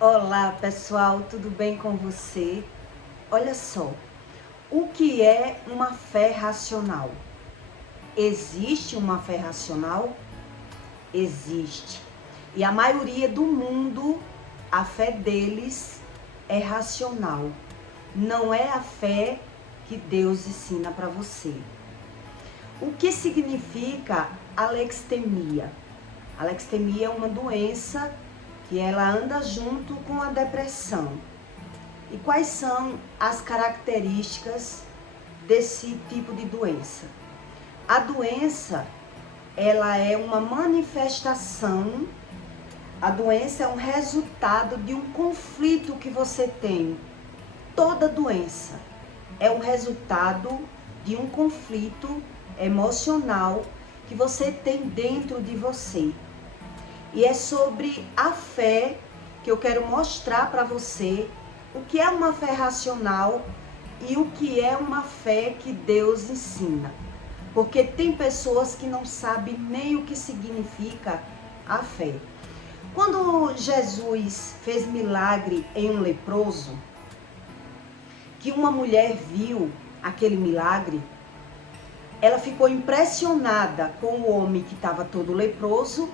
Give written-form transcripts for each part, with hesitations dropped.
Olá pessoal, tudo bem com você? Olha só, o que é uma fé racional? Existe uma fé racional? Existe. E a maioria do mundo, a fé deles é racional. Não é a fé que Deus ensina para você. O que significa alextemia? Alextemia é uma doença que ela anda junto com a depressão. E quais são as características desse tipo de doença? A doença, ela é uma manifestação, a doença é um resultado de um conflito que você tem. Toda doença é o resultado de um conflito emocional que você tem dentro de você. E é sobre a fé que eu quero mostrar para você o que é uma fé racional e o que é uma fé que Deus ensina. Porque tem pessoas que não sabem nem o que significa a fé. Quando Jesus fez milagre em um leproso, que uma mulher viu aquele milagre, ela ficou impressionada com o homem que estava todo leproso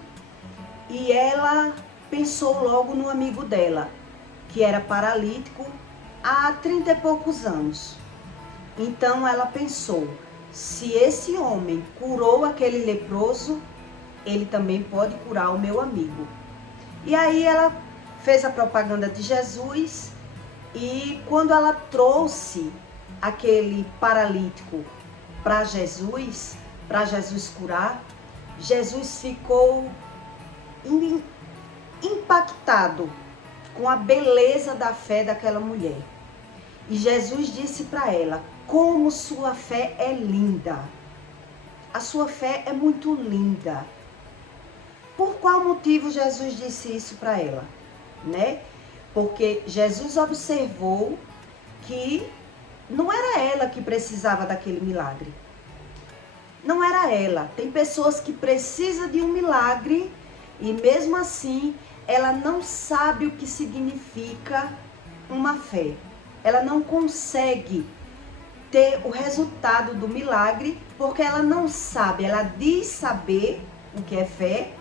e ela pensou logo no amigo dela, que era paralítico há 30 e poucos anos. Então ela pensou, se esse homem curou aquele leproso, ele também pode curar o meu amigo. E aí ela fez a propaganda de Jesus e quando ela trouxe aquele paralítico para Jesus curar, Jesus ficou impactado com a beleza da fé daquela mulher. E Jesus disse para ela, como sua fé é linda. A sua fé é muito linda. Por qual motivo Jesus disse isso para ela? Né? Porque Jesus observou que não era ela que precisava daquele milagre. Não era ela. Tem pessoas que precisam de um milagre e mesmo assim ela não sabe o que significa uma fé. Ela não consegue ter o resultado do milagre porque ela não sabe. Ela diz saber o que é fé,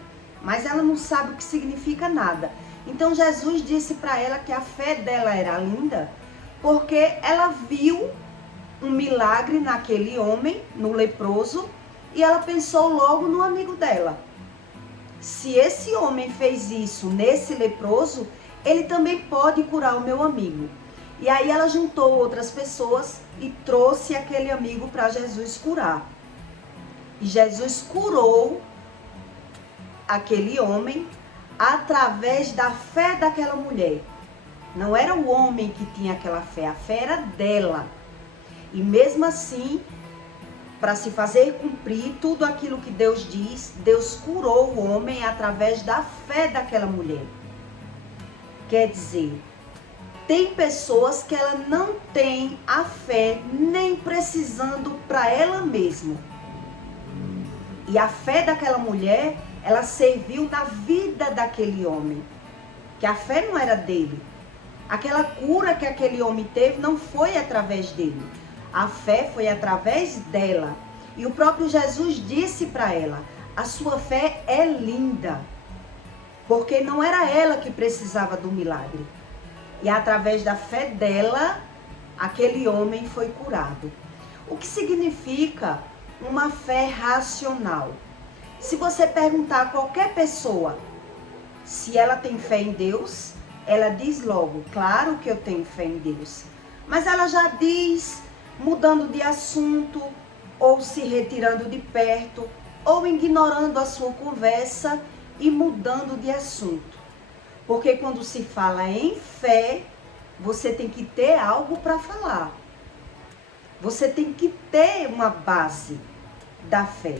mas ela não sabe o que significa nada. Então Jesus disse para ela que a fé dela era linda porque ela viu um milagre naquele homem, no leproso, e ela pensou logo no amigo dela. Se esse homem fez isso nesse leproso, ele também pode curar o meu amigo. E aí ela juntou outras pessoas e trouxe aquele amigo para Jesus curar. E Jesus curou aquele homem através da fé daquela mulher. Não era o homem que tinha aquela fé, a fé era dela. E mesmo assim, para se fazer cumprir tudo aquilo que Deus diz, Deus curou o homem através da fé daquela mulher. Quer dizer, tem pessoas que ela não tem a fé nem precisando para ela mesma. E a fé daquela mulher, ela serviu na vida daquele homem. Que a fé não era dele. Aquela cura que aquele homem teve não foi através dele. A fé foi através dela. E o próprio Jesus disse para ela, a sua fé é linda. Porque não era ela que precisava do milagre. E através da fé dela, aquele homem foi curado. O que significa uma fé racional? Se você perguntar a qualquer pessoa se ela tem fé em Deus, ela diz logo, claro que eu tenho fé em Deus. Mas ela já diz, mudando de assunto, ou se retirando de perto, ou ignorando a sua conversa e mudando de assunto. Porque quando se fala em fé, você tem que ter algo para falar. Você tem que ter uma base da fé.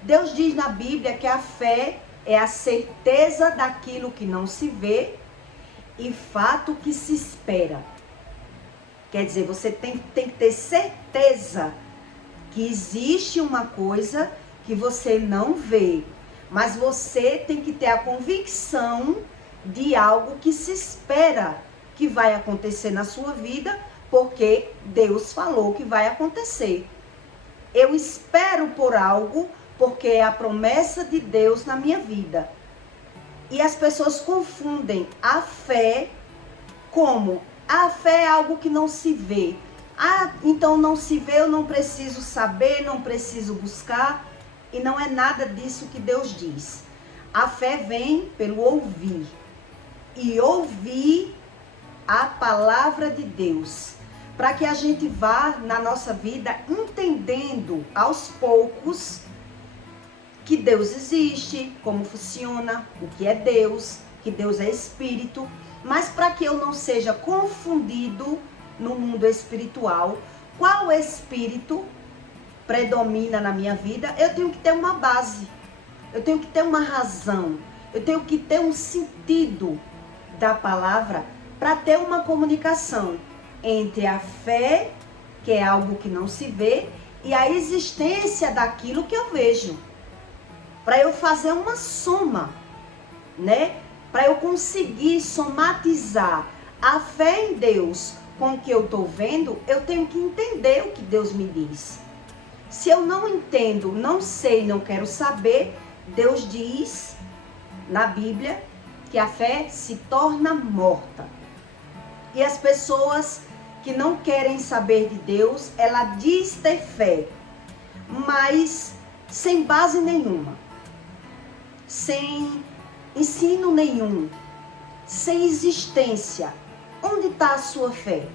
Deus diz na Bíblia que a fé é a certeza daquilo que não se vê e fato que se espera. Quer dizer, você tem que ter certeza que existe uma coisa que você não vê, mas você tem que ter a convicção de algo que se espera que vai acontecer na sua vida, porque Deus falou que vai acontecer. Eu espero por algo porque é a promessa de Deus na minha vida. E as pessoas confundem a fé como a fé é algo que não se vê. Ah, então não se vê, eu não preciso saber, não preciso buscar. E não é nada disso que Deus diz. A fé vem pelo ouvir. E ouvir a palavra de Deus. Para que a gente vá na nossa vida entendendo aos poucos que Deus existe, como funciona, o que é Deus, que Deus é espírito. Mas para que eu não seja confundido no mundo espiritual, qual espírito predomina na minha vida, eu tenho que ter uma base, eu tenho que ter uma razão, eu tenho que ter um sentido da palavra para ter uma comunicação entre a fé, que é algo que não se vê, e a existência daquilo que eu vejo. Para eu fazer uma soma, né? Para eu conseguir somatizar a fé em Deus com o que eu estou vendo, eu tenho que entender o que Deus me diz. Se eu não entendo, não sei, não quero saber, Deus diz na Bíblia que a fé se torna morta. E as pessoas que não querem saber de Deus, ela diz ter fé, mas sem base nenhuma, sem ensino nenhum, sem existência. Onde está a sua fé?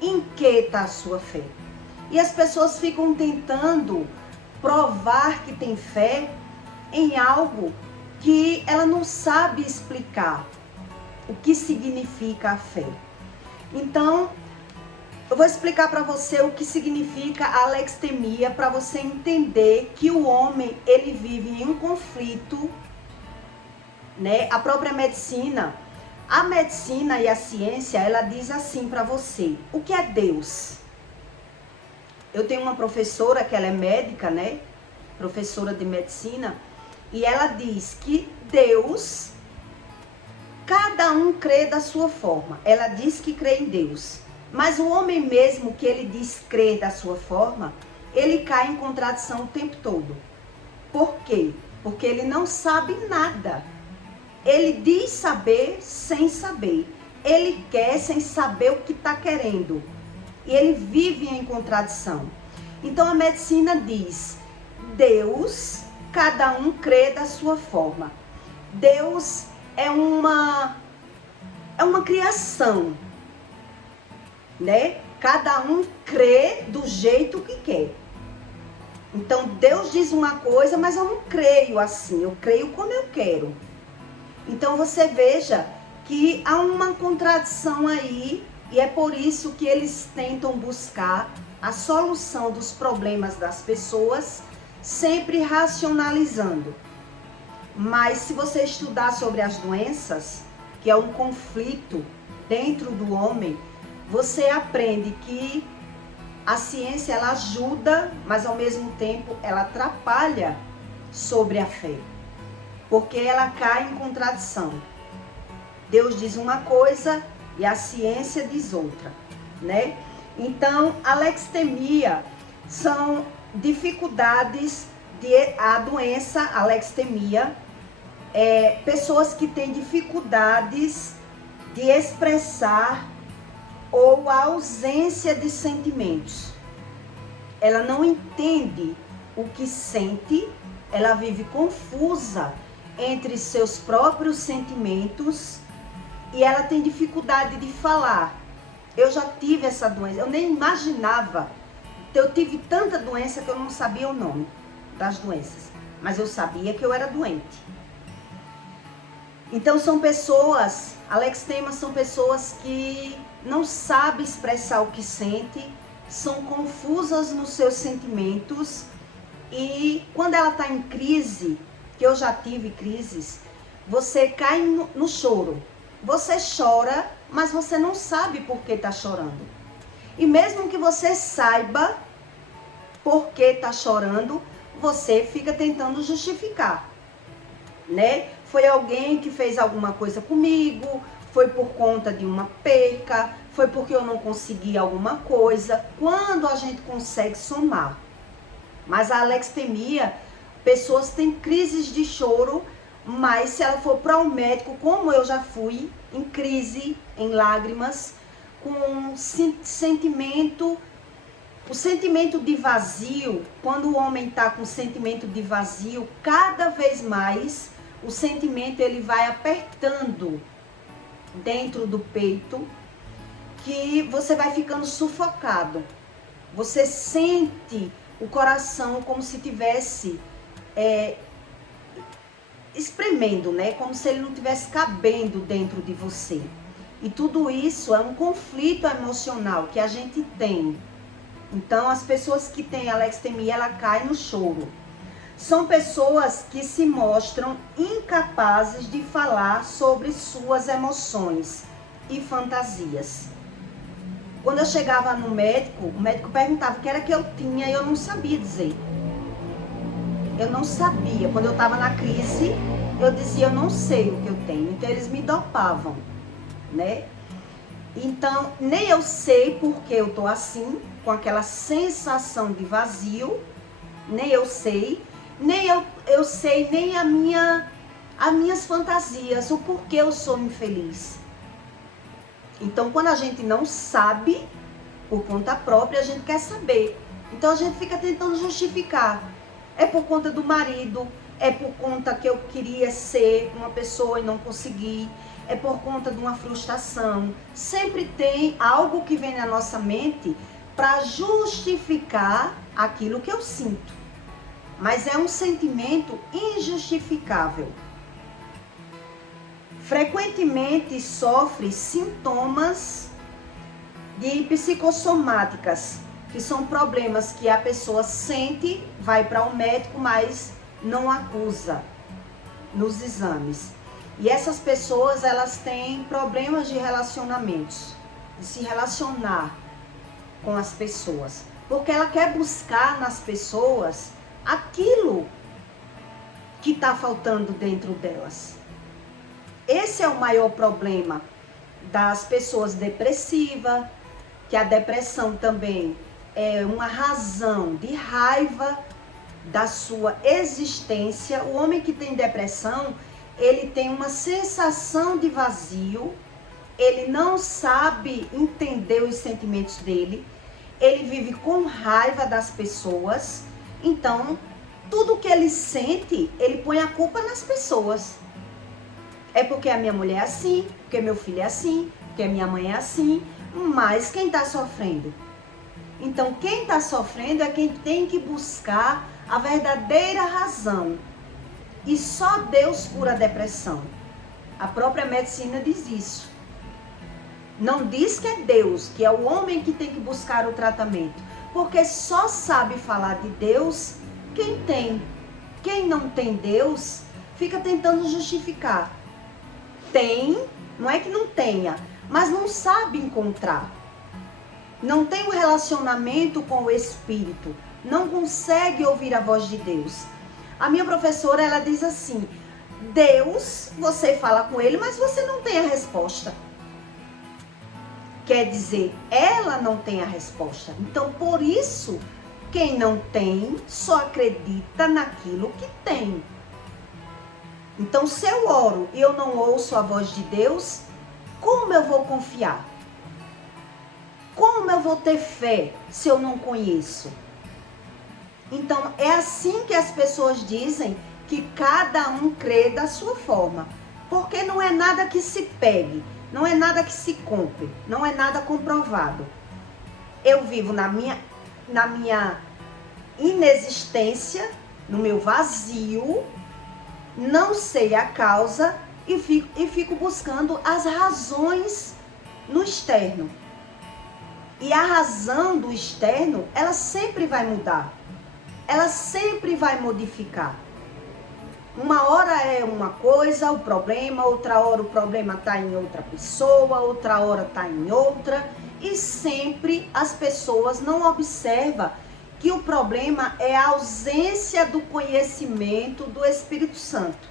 Em que está a sua fé? E as pessoas ficam tentando provar que tem fé em algo que ela não sabe explicar o que significa a fé. Então, eu vou explicar para você o que significa a alextemia, para você entender que o homem, ele vive em um conflito, né? A própria medicina, a medicina e a ciência, ela diz assim para você: o que é Deus? Eu tenho uma professora que ela é médica, né? Professora de medicina, e ela diz que Deus, cada um crê da sua forma. Ela diz que crê em Deus, mas o homem mesmo que ele diz crer da sua forma, ele cai em contradição o tempo todo. Por quê? Porque ele não sabe nada. Ele diz saber sem saber. Ele quer sem saber o que está querendo. E ele vive em contradição. Então a medicina diz: Deus, cada um crê da sua forma. Deus é uma criação, né? Cada um crê do jeito que quer. Então Deus diz uma coisa, mas eu não creio assim, eu creio como eu quero. Então você veja que há uma contradição aí, e é por isso que eles tentam buscar a solução dos problemas das pessoas, sempre racionalizando. Mas se você estudar sobre as doenças, que é um conflito dentro do homem, você aprende que a ciência ela ajuda, mas ao mesmo tempo ela atrapalha sobre a fé, porque ela cai em contradição. Deus diz uma coisa e a ciência diz outra, né? Então, a alextemia são dificuldades a doença, a alextemia, pessoas que têm dificuldades de expressar ou a ausência de sentimentos. Ela não entende o que sente, ela vive confusa entre seus próprios sentimentos e ela tem dificuldade de falar. Eu já tive essa doença, eu nem imaginava. Eu tive tanta doença que eu não sabia o nome das doenças, mas eu sabia que eu era doente. Então são pessoas, alextemas são pessoas que não sabem expressar o que sente, são confusas nos seus sentimentos, e quando ela está em crise, que eu já tive crises, você cai no choro. Você chora, mas você não sabe por que está chorando. E mesmo que você saiba por que está chorando, você fica tentando justificar, né? foi alguém que fez alguma coisa comigo, foi por conta de uma perca, foi porque eu não consegui alguma coisa. Quando a gente consegue somar. Mas a alexithymia, pessoas têm crises de choro, mas se ela for para um médico, como eu já fui, em crise, em lágrimas, com sentimento, o sentimento de vazio, quando o homem está com sentimento de vazio, cada vez mais o sentimento ele vai apertando dentro do peito, que você vai ficando sufocado. Você sente o coração como se tivesse espremendo, né? Como se ele não tivesse cabendo dentro de você. E tudo isso é um conflito emocional que a gente tem. Então, as pessoas que têm alexithymia, ela cai no choro. São pessoas que se mostram incapazes de falar sobre suas emoções e fantasias. Quando eu chegava no médico, o médico perguntava o que era que eu tinha e eu não sabia dizer. Eu não sabia. Quando eu estava na crise, eu dizia, eu não sei o que eu tenho. Então, eles me dopavam, né? Então, nem eu sei porque eu tô assim, com aquela sensação de vazio, nem eu sei, nem eu sei nem as minhas fantasias, o porquê eu sou infeliz. Então, quando a gente não sabe, por conta própria, a gente quer saber. Então, a gente fica tentando justificar. É por conta do marido, é por conta que eu queria ser uma pessoa e não consegui, é por conta de uma frustração. Sempre tem algo que vem na nossa mente para justificar aquilo que eu sinto. Mas é um sentimento injustificável. Frequentemente sofre sintomas de psicossomáticas, que são problemas que a pessoa sente, vai para um médico, mas não acusa nos exames. E essas pessoas, elas têm problemas de relacionamentos, de se relacionar com as pessoas, porque ela quer buscar nas pessoas aquilo que está faltando dentro delas. Esse é o maior problema das pessoas depressivas, que a depressão também é uma razão de raiva da sua existência. O homem que tem depressão, ele tem uma sensação de vazio, ele não sabe entender os sentimentos dele, ele vive com raiva das pessoas, então tudo que ele sente, ele põe a culpa nas pessoas. É porque a minha mulher é assim, porque meu filho é assim, porque a minha mãe é assim, mas quem está sofrendo? Então quem está sofrendo é quem tem que buscar a verdadeira razão. E só Deus cura a depressão. A própria medicina diz isso. Não diz que é Deus, que é o homem que tem que buscar o tratamento. Porque só sabe falar de Deus quem tem. Quem não tem Deus, fica tentando justificar. Tem, não é que não tenha, mas não sabe encontrar. Não tem um relacionamento com o Espírito. Não consegue ouvir a voz de Deus. A minha professora, ela diz assim, Deus, você fala com ele, mas você não tem a resposta. Quer dizer, ela não tem a resposta. Então, por isso, quem não tem, só acredita naquilo que tem. Então, se eu oro e eu não ouço a voz de Deus, como eu vou confiar? Como eu vou ter fé se eu não conheço? Então, é assim que as pessoas dizem que cada um crê da sua forma. Porque não é nada que se pegue, não é nada que se compre, não é nada comprovado. Eu vivo na minha inexistência, no meu vazio, não sei a causa e fico buscando as razões no externo. E a razão do externo, ela sempre vai mudar. Ela sempre vai modificar. Uma hora é uma coisa, o problema, outra hora o problema está em outra pessoa, outra hora está em outra. E sempre as pessoas não observam que o problema é a ausência do conhecimento do Espírito Santo.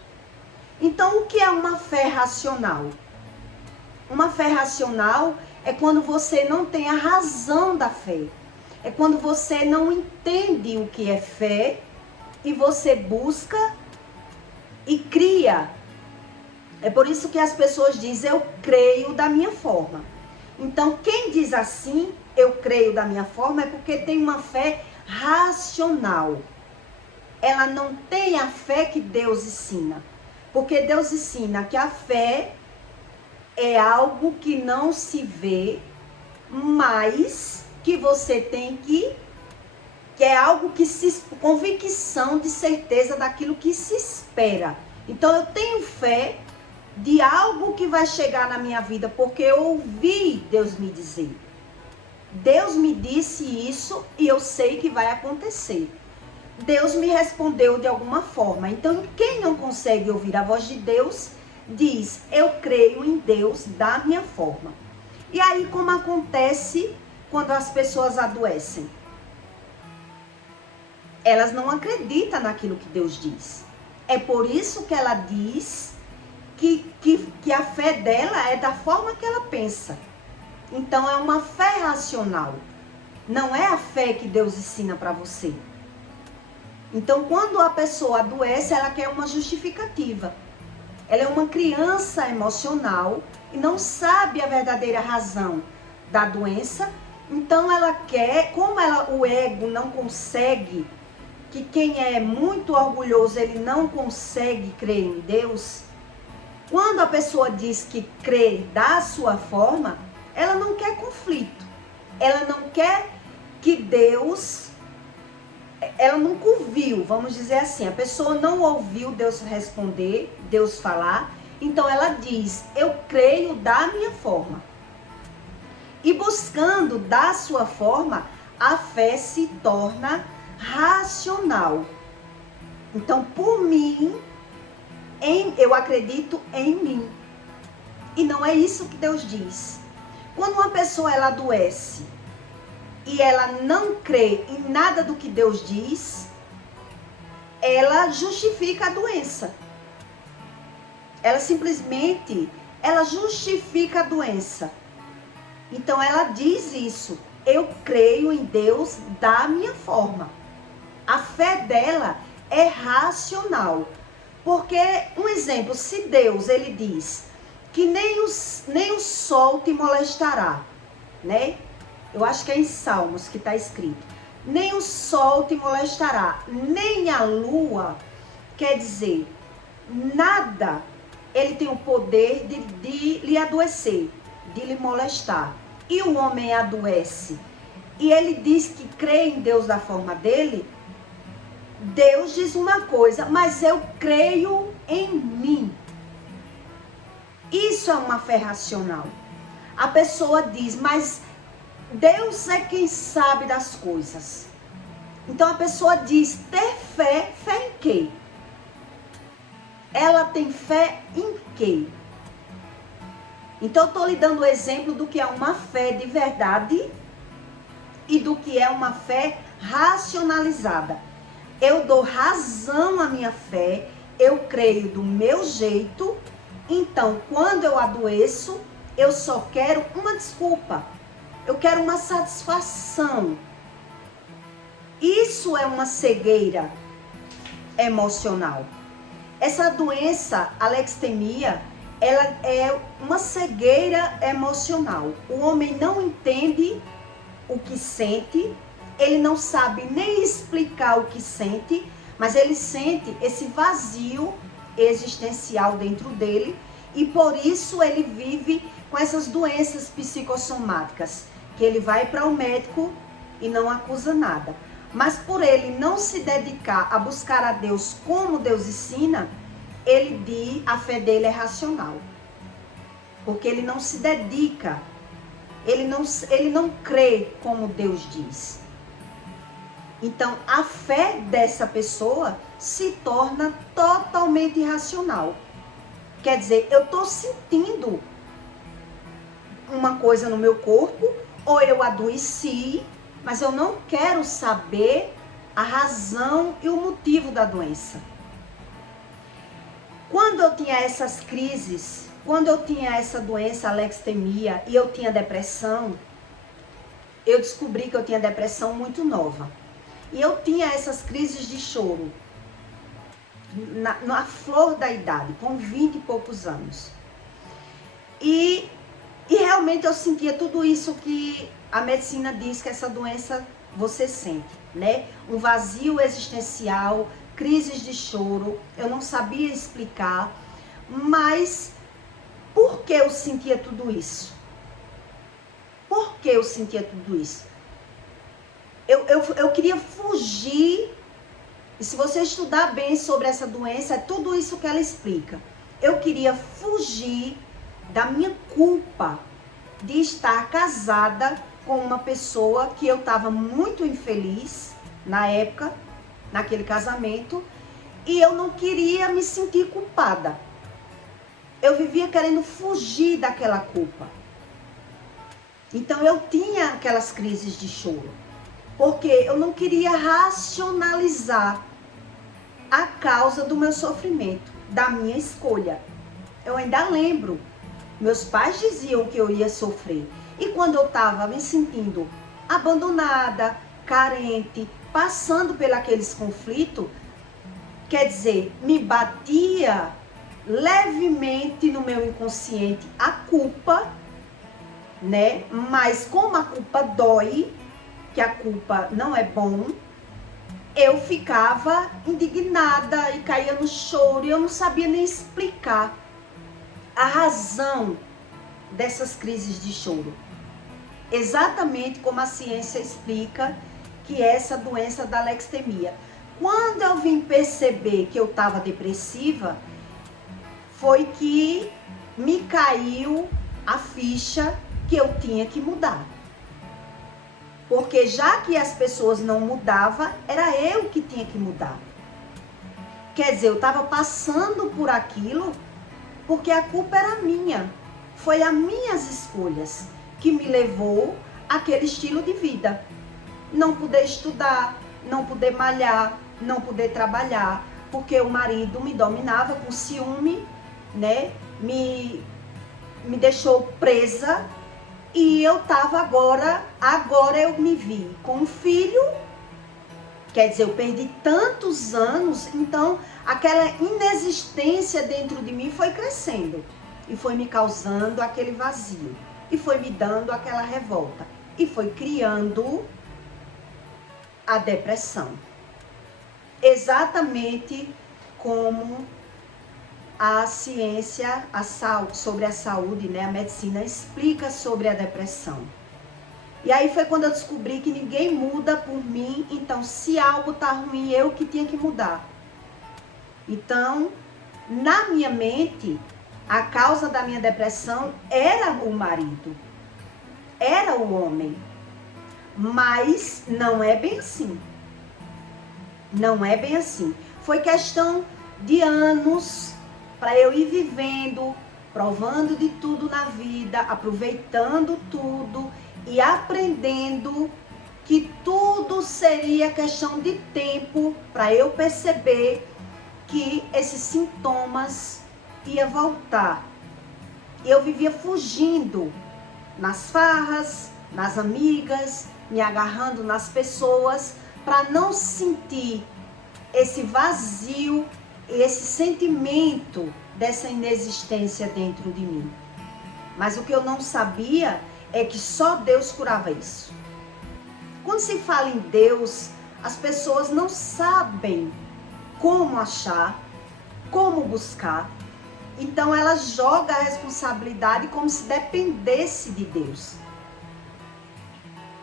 Então, o que é uma fé racional? Uma fé racional é quando você não tem a razão da fé. É quando você não entende o que é fé e você busca e cria. É por isso que as pessoas dizem, eu creio da minha forma. Então, quem diz assim, eu creio da minha forma, é porque tem uma fé racional. Ela não tem a fé que Deus ensina. Porque Deus ensina que a fé é algo que não se vê, mas que você tem que é algo que convicção de certeza daquilo que se espera. Então eu tenho fé de algo que vai chegar na minha vida, porque eu ouvi Deus me dizer. Deus me disse isso e eu sei que vai acontecer. Deus me respondeu de alguma forma. Então, quem não consegue ouvir a voz de Deus, diz, eu creio em Deus da minha forma. E aí, como acontece quando as pessoas adoecem? Elas não acreditam naquilo que Deus diz. É por isso que ela diz que a fé dela é da forma que ela pensa. Então, é uma fé racional. Não é a fé que Deus ensina para você. Então, quando a pessoa adoece, ela quer uma justificativa. Ela é uma criança emocional e não sabe a verdadeira razão da doença. Então, ela quer, como o ego não consegue, que quem é muito orgulhoso, ele não consegue crer em Deus. Quando a pessoa diz que crê da sua forma, ela não quer conflito. Ela não quer que Deus... Ela nunca ouviu, vamos dizer assim, a pessoa não ouviu Deus responder, Deus falar, então ela diz, eu creio da minha forma. E buscando da sua forma, a fé se torna racional. Então, por mim, eu acredito em mim. E não é isso que Deus diz. Quando uma pessoa ela adoece, e ela não crê em nada do que Deus diz, ela justifica a doença. Ela simplesmente, ela justifica a doença. Então ela diz isso, eu creio em Deus da minha forma. A fé dela é racional. Porque, um exemplo, se Deus, ele diz que nem o sol te molestará, né? Eu acho que é em Salmos que está escrito. Nem o sol te molestará, nem a lua. Quer dizer, nada ele tem o poder de lhe adoecer, de lhe molestar. E o homem adoece. E ele diz que crê em Deus da forma dele. Deus diz uma coisa, mas eu creio em mim. Isso é uma fé racional. A pessoa diz, mas... Deus é quem sabe das coisas. Então a pessoa diz, ter fé, fé em quê? Ela tem fé em quê? Então eu estou lhe dando o exemplo do que é uma fé de verdade e do que é uma fé racionalizada. Eu dou razão à minha fé, eu creio do meu jeito, então quando eu adoeço, eu só quero uma desculpa. Eu quero uma satisfação. Isso é uma cegueira emocional. Essa doença, a lexemia, ela é uma cegueira emocional. O homem não entende o que sente, ele não sabe nem explicar o que sente, mas ele sente esse vazio existencial dentro dele e por isso ele vive com essas doenças psicossomáticas, que ele vai para o médico e não acusa nada. Mas por ele não se dedicar a buscar a Deus como Deus ensina, a fé dele é racional. Porque ele não se dedica, ele não crê como Deus diz. Então a fé dessa pessoa se torna totalmente irracional. Quer dizer, eu estou sentindo uma coisa no meu corpo, ou eu adoeci, mas eu não quero saber a razão e o motivo da doença. Quando eu tinha essas crises, quando eu tinha essa doença, alextemia, e eu tinha depressão, eu descobri que eu tinha depressão muito nova. E eu tinha essas crises de choro, na flor da idade, com 20 e poucos anos. E realmente eu sentia tudo isso que a medicina diz que essa doença você sente, né? Um vazio existencial, crises de choro, eu não sabia explicar, mas por que eu sentia tudo isso? Por que eu sentia tudo isso? Eu queria fugir, e se você estudar bem sobre essa doença, é tudo isso que ela explica. Eu queria fugir da minha culpa de estar casada com uma pessoa que eu estava muito infeliz na época, naquele casamento, e eu não queria me sentir culpada. Eu vivia querendo fugir daquela culpa. Então eu tinha aquelas crises de choro, porque eu não queria racionalizar a causa do meu sofrimento, da minha escolha. Eu ainda lembro, meus pais diziam que eu ia sofrer. E quando eu estava me sentindo abandonada, carente, passando por aqueles conflitos, quer dizer, me batia levemente no meu inconsciente a culpa, né? Mas como a culpa dói, que a culpa não é bom, eu ficava indignada e caía no choro, e eu não sabia nem explicar a razão dessas crises de choro. Exatamente como a ciência explica que é essa doença da alextemia. Quando eu vim perceber que eu estava depressiva, foi que me caiu a ficha que eu tinha que mudar. Porque já que as pessoas não mudavam, era eu que tinha que mudar. Quer dizer, eu estava passando por aquilo porque a culpa era minha. Foi as minhas escolhas que me levou àquele estilo de vida. Não poder estudar, não poder malhar, não poder trabalhar, porque o marido me dominava com ciúme, né? Me deixou presa. E eu tava agora eu me vi com um filho, quer dizer, eu perdi tantos anos, então aquela inexistência dentro de mim foi crescendo e foi me causando aquele vazio e foi me dando aquela revolta e foi criando a depressão. Exatamente como a ciência sobre a saúde, né, a medicina explica sobre a depressão. E aí foi quando eu descobri que ninguém muda por mim, então se algo tá ruim, eu que tinha que mudar. Então, na minha mente, a causa da minha depressão era o marido, era o homem. Mas não é bem assim. Não é bem assim. Foi questão de anos para eu ir vivendo, provando de tudo na vida, aproveitando tudo e aprendendo que tudo seria questão de tempo para eu perceber que esses sintomas iam voltar. Eu vivia fugindo nas farras, nas amigas, me agarrando nas pessoas para não sentir esse vazio, esse sentimento dessa inexistência dentro de mim. Mas o que eu não sabia é que só Deus curava isso. Quando se fala em Deus, as pessoas não sabem como achar, como buscar. Então ela joga a responsabilidade como se dependesse de Deus.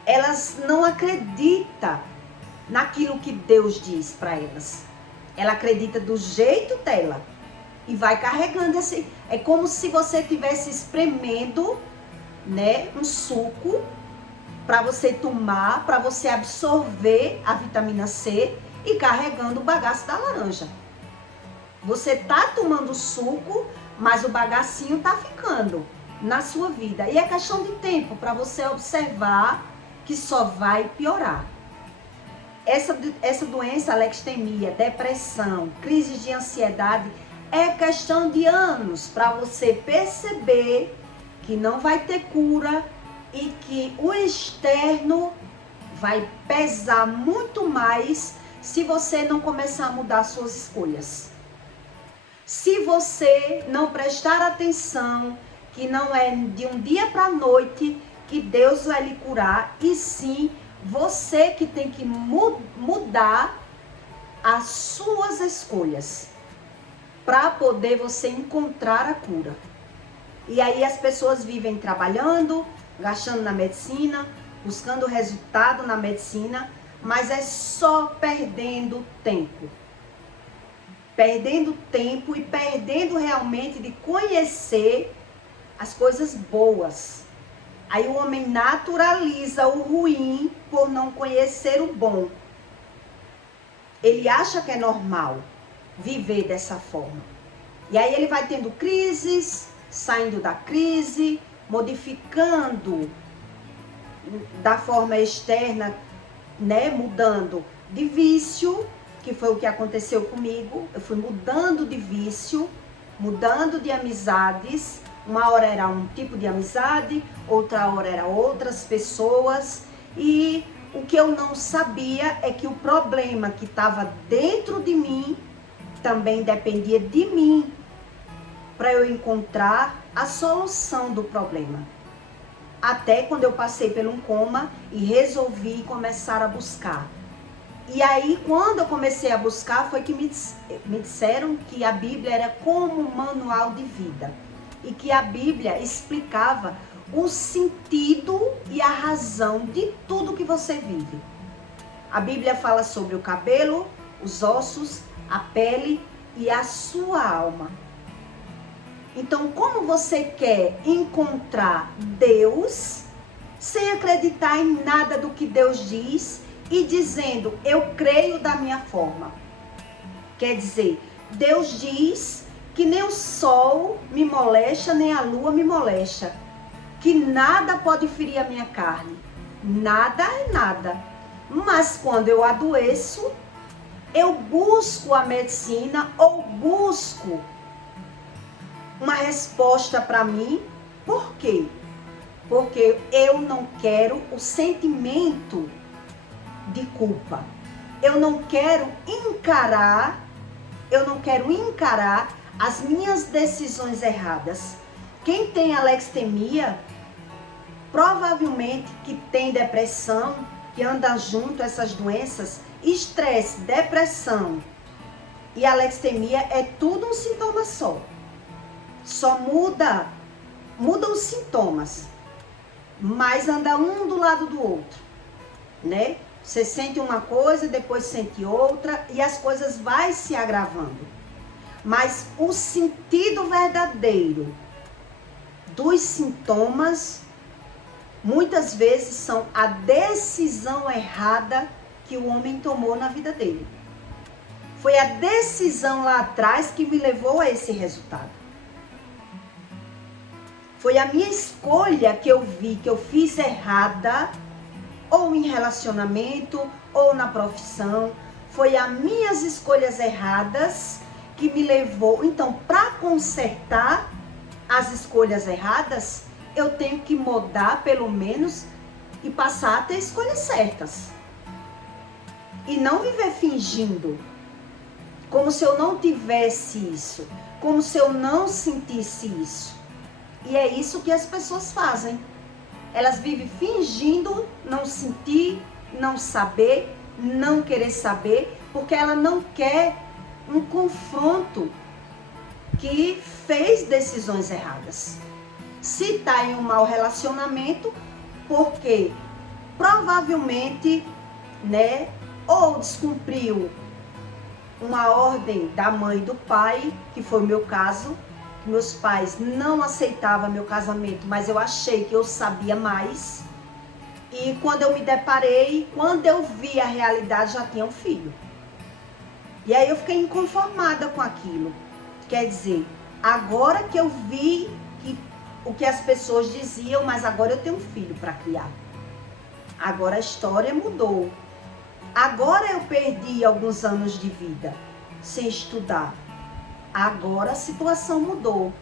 Elas não acreditam naquilo que Deus diz para elas. Ela acredita do jeito dela e vai carregando esse. É como se você estivesse espremendo, né, um suco para você tomar, para você absorver a vitamina C e carregando o bagaço da laranja. Você tá tomando suco, mas o bagacinho tá ficando na sua vida. E é questão de tempo para você observar que só vai piorar. Essa doença, alextemia, depressão, crise de ansiedade, É questão de anos para você perceber que não vai ter cura e que o externo vai pesar muito mais se você não começar a mudar suas escolhas. Se você não prestar atenção, que não é de um dia para a noite que Deus vai lhe curar, e sim você que tem que mudar as suas escolhas para poder você encontrar a cura. E aí as pessoas vivem trabalhando, gastando na medicina, buscando resultado na medicina, mas é só perdendo tempo. Perdendo tempo e perdendo realmente de conhecer as coisas boas. Aí o homem naturaliza o ruim por não conhecer o bom. Ele acha que é normal viver dessa forma. E aí ele vai tendo crises, saindo da crise, modificando da forma externa, né, mudando de vício, que foi o que aconteceu comigo. Eu fui mudando de vício, mudando de amizades. Uma hora era um tipo de amizade, outra hora era outras pessoas. E o que eu não sabia é que o problema que estava dentro de mim também dependia de mim para eu encontrar a solução do problema. Até quando eu passei por um coma e resolvi começar a buscar. E aí, quando eu comecei a buscar, foi que me disseram que a Bíblia era como um manual de vida. E que a Bíblia explicava o sentido e a razão de tudo que você vive. A Bíblia fala sobre o cabelo, os ossos, a pele e a sua alma. Então, como você quer encontrar Deus sem acreditar em nada do que Deus diz e dizendo, eu creio da minha forma? Quer dizer, Deus diz que nem o sol me molesta, nem a lua me molesta, que nada pode ferir a minha carne. Nada é nada. Mas quando eu adoeço, eu busco a medicina ou busco uma resposta para mim. Por quê? Porque eu não quero o sentimento de culpa. Eu não quero encarar as minhas decisões erradas. Quem tem alextemia, provavelmente que tem depressão, que anda junto essas doenças, estresse, depressão e alextemia é tudo um sintoma só. Só mudam os sintomas, mas anda um do lado do outro, né? Você sente uma coisa, depois sente outra e as coisas vai se agravando. Mas o sentido verdadeiro dos sintomas, muitas vezes são a decisão errada que o homem tomou na vida dele. Foi a decisão lá atrás que me levou a esse resultado. Foi a minha escolha que eu vi que eu fiz errada, ou em relacionamento, ou na profissão. Foi as minhas escolhas erradas que me levou. Então, para consertar as escolhas erradas, eu tenho que mudar pelo menos e passar a ter escolhas certas. E não viver fingindo, como se eu não tivesse isso, como se eu não sentisse isso. E é isso que as pessoas fazem. Elas vivem fingindo não sentir, não saber, não querer saber, porque ela não quer um confronto que fez decisões erradas. Se está em um mau relacionamento, porque provavelmente, né, ou descumpriu uma ordem da mãe e do pai, que foi o meu caso, que meus pais não aceitavam meu casamento, mas eu achei que eu sabia mais. E quando eu me deparei, quando eu vi a realidade, já tinha um filho. E aí eu fiquei inconformada com aquilo. Quer dizer, agora que eu vi o que as pessoas diziam, mas agora eu tenho um filho para criar. Agora a história mudou. Agora eu perdi alguns anos de vida sem estudar. Agora a situação mudou.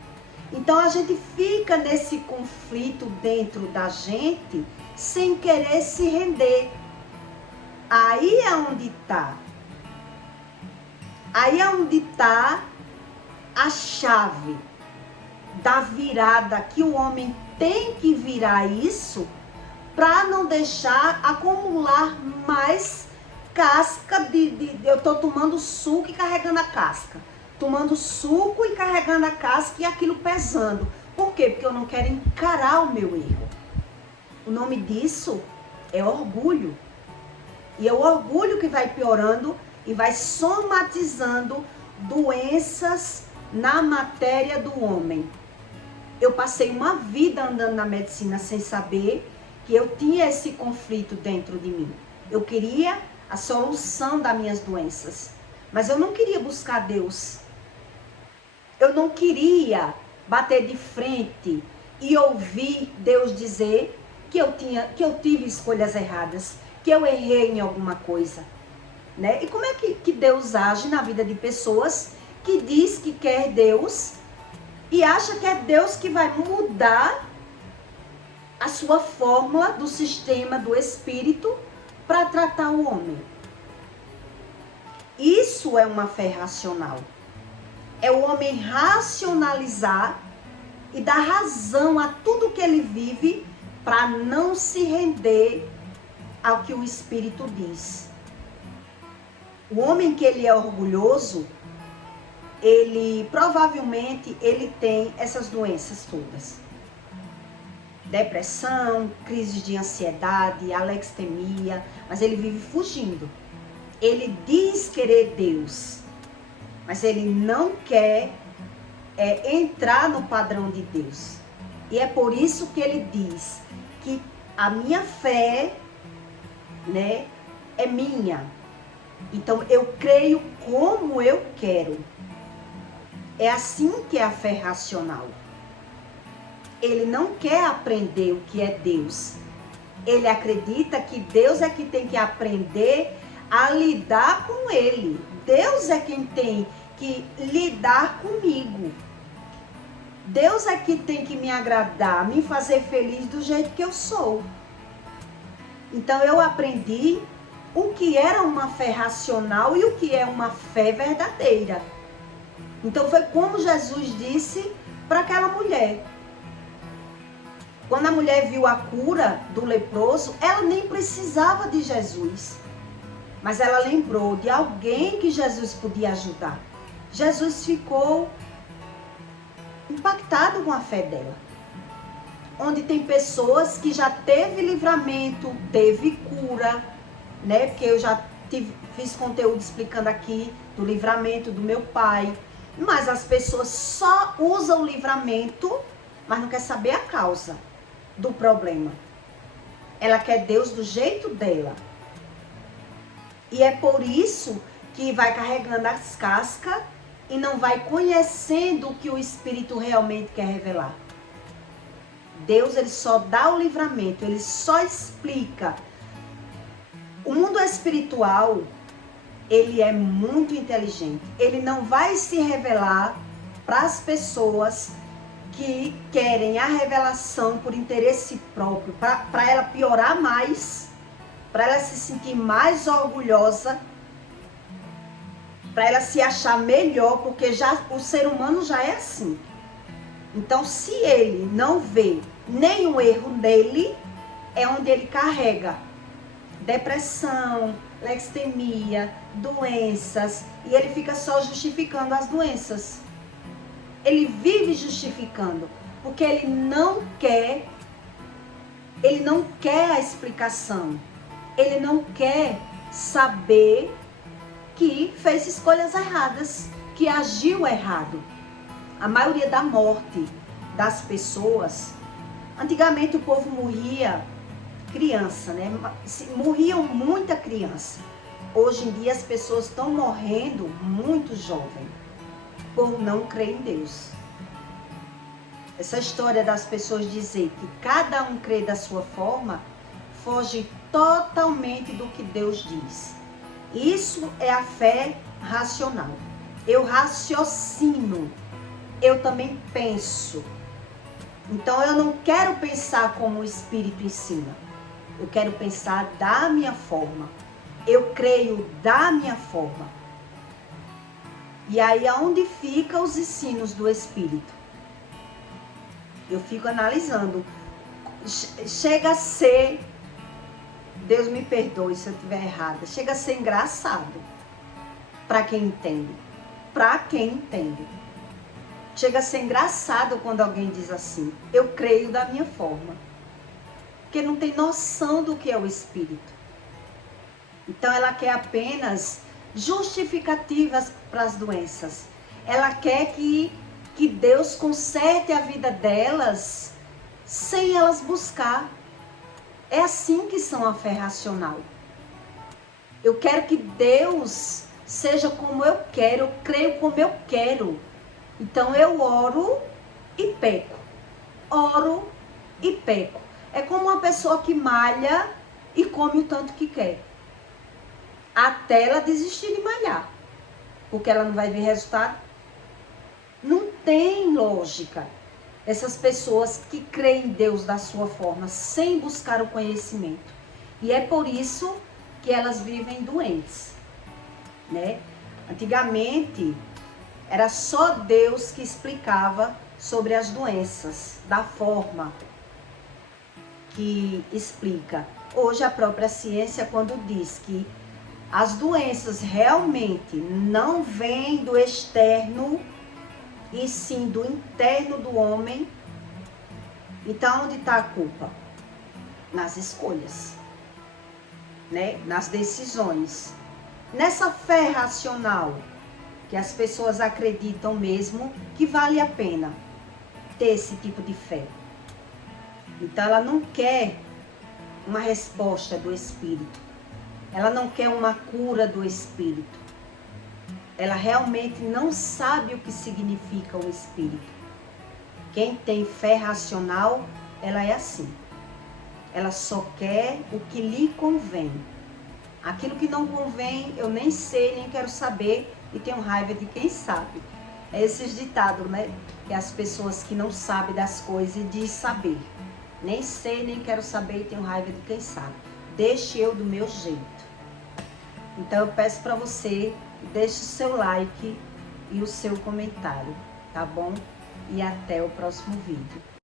Então a gente fica nesse conflito dentro da gente sem querer se render. Aí é onde está. Aí é onde está a chave da virada que o homem tem que virar isso para não deixar acumular mais casca eu tô tomando suco e carregando a casca. Tomando suco e carregando a casca e aquilo pesando. Por quê? Porque eu não quero encarar o meu erro. O nome disso é orgulho. E é o orgulho que vai piorando e vai somatizando doenças na matéria do homem. Eu passei uma vida andando na medicina sem saber que eu tinha esse conflito dentro de mim. Eu queria a solução das minhas doenças, mas eu não queria buscar Deus. Eu não queria bater de frente e ouvir Deus dizer que eu tive escolhas erradas, que eu errei em alguma coisa, né? E como é que Deus age na vida de pessoas que diz que quer Deus e acha que é Deus que vai mudar a sua fórmula do sistema do espírito para tratar o homem? Isso é uma fé racional. É o homem racionalizar e dar razão a tudo que ele vive para não se render ao que o Espírito diz. O homem que ele é orgulhoso, ele provavelmente ele tem essas doenças todas. Depressão, crise de ansiedade, alextemia, mas ele vive fugindo. Ele diz querer Deus, mas ele não quer entrar no padrão de Deus. E é por isso que ele diz que a minha fé, né, é minha. Então eu creio como eu quero. É assim que é a fé racional. Ele não quer aprender o que é Deus. Ele acredita que Deus é que tem que aprender a lidar com ele. Deus é quem tem que lidar comigo. Deus é que tem que me agradar, me fazer feliz do jeito que eu sou. Então eu aprendi o que era uma fé racional e o que é uma fé verdadeira. Então foi como Jesus disse para aquela mulher. Quando a mulher viu a cura do leproso, ela nem precisava de Jesus. Mas ela lembrou de alguém que Jesus podia ajudar. Jesus ficou impactado com a fé dela. Onde tem pessoas que já teve livramento, teve cura, né? Porque eu já fiz conteúdo explicando aqui do livramento do meu pai. Mas as pessoas só usam o livramento, mas não quer saber a causa do problema. Ela quer Deus do jeito dela. E é por isso que vai carregando as cascas e não vai conhecendo o que o Espírito realmente quer revelar. Deus, ele só dá o livramento, ele só explica. O mundo espiritual, ele é muito inteligente. Ele não vai se revelar para as pessoas que querem a revelação por interesse próprio, para ela piorar mais, para ela se sentir mais orgulhosa, para ela se achar melhor, porque já o ser humano já é assim. Então, se ele não vê nenhum erro nele, é onde ele carrega depressão, lexemia, doenças, e ele fica só justificando as doenças. Ele vive justificando, porque ele não quer a explicação. Ele não quer saber que fez escolhas erradas, que agiu errado. A maioria da morte das pessoas, antigamente o povo morria criança, né? Morriam muita criança. Hoje em dia as pessoas estão morrendo muito jovem, por não crer em Deus. Essa história das pessoas dizer que cada um crê da sua forma, foge totalmente do que Deus diz. Isso é a fé racional. eu raciocino, eu também penso. Então eu não quero pensar como o Espírito ensina. Eu quero pensar da minha forma. Eu creio da minha forma. E aí aonde ficam os ensinos do Espírito? Eu fico analisando. Chega a ser, Deus me perdoe se eu estiver errada, chega a ser engraçado para quem entende. Para quem entende. Chega a ser engraçado quando alguém diz assim, eu creio da minha forma. Porque não tem noção do que é o Espírito. Então ela quer apenas justificativas para as doenças. Ela quer que Deus conserte a vida delas sem elas buscar. É assim que são a fé racional. Eu quero que Deus seja como eu quero, eu creio como eu quero. Então eu oro e peco. Oro e peco. É como uma pessoa que malha e come o tanto que quer. Até ela desistir de malhar. Porque ela não vai ver resultado. Não tem lógica. Essas pessoas que creem em Deus da sua forma, sem buscar o conhecimento. E é por isso que elas vivem doentes, né? Antigamente, era só Deus que explicava sobre as doenças, da forma que explica. Hoje a própria ciência, quando diz que as doenças realmente não vêm do externo, e sim do interno do homem, então onde está a culpa? Nas escolhas, né? Nas decisões. Nessa fé racional, que as pessoas acreditam mesmo que vale a pena ter esse tipo de fé. Então ela não quer uma resposta do Espírito. Ela não quer uma cura do Espírito. Ela realmente não sabe o que significa o Espírito. Quem tem fé racional, ela é assim. Ela só quer o que lhe convém. Aquilo que não convém, eu nem sei, nem quero saber e tenho raiva de quem sabe. É esses ditados, né? Que as pessoas que não sabem das coisas dizem saber. Nem sei, nem quero saber e tenho raiva de quem sabe. Deixe eu do meu jeito. Então eu peço para você, deixe o seu like e o seu comentário, tá bom? E até o próximo vídeo.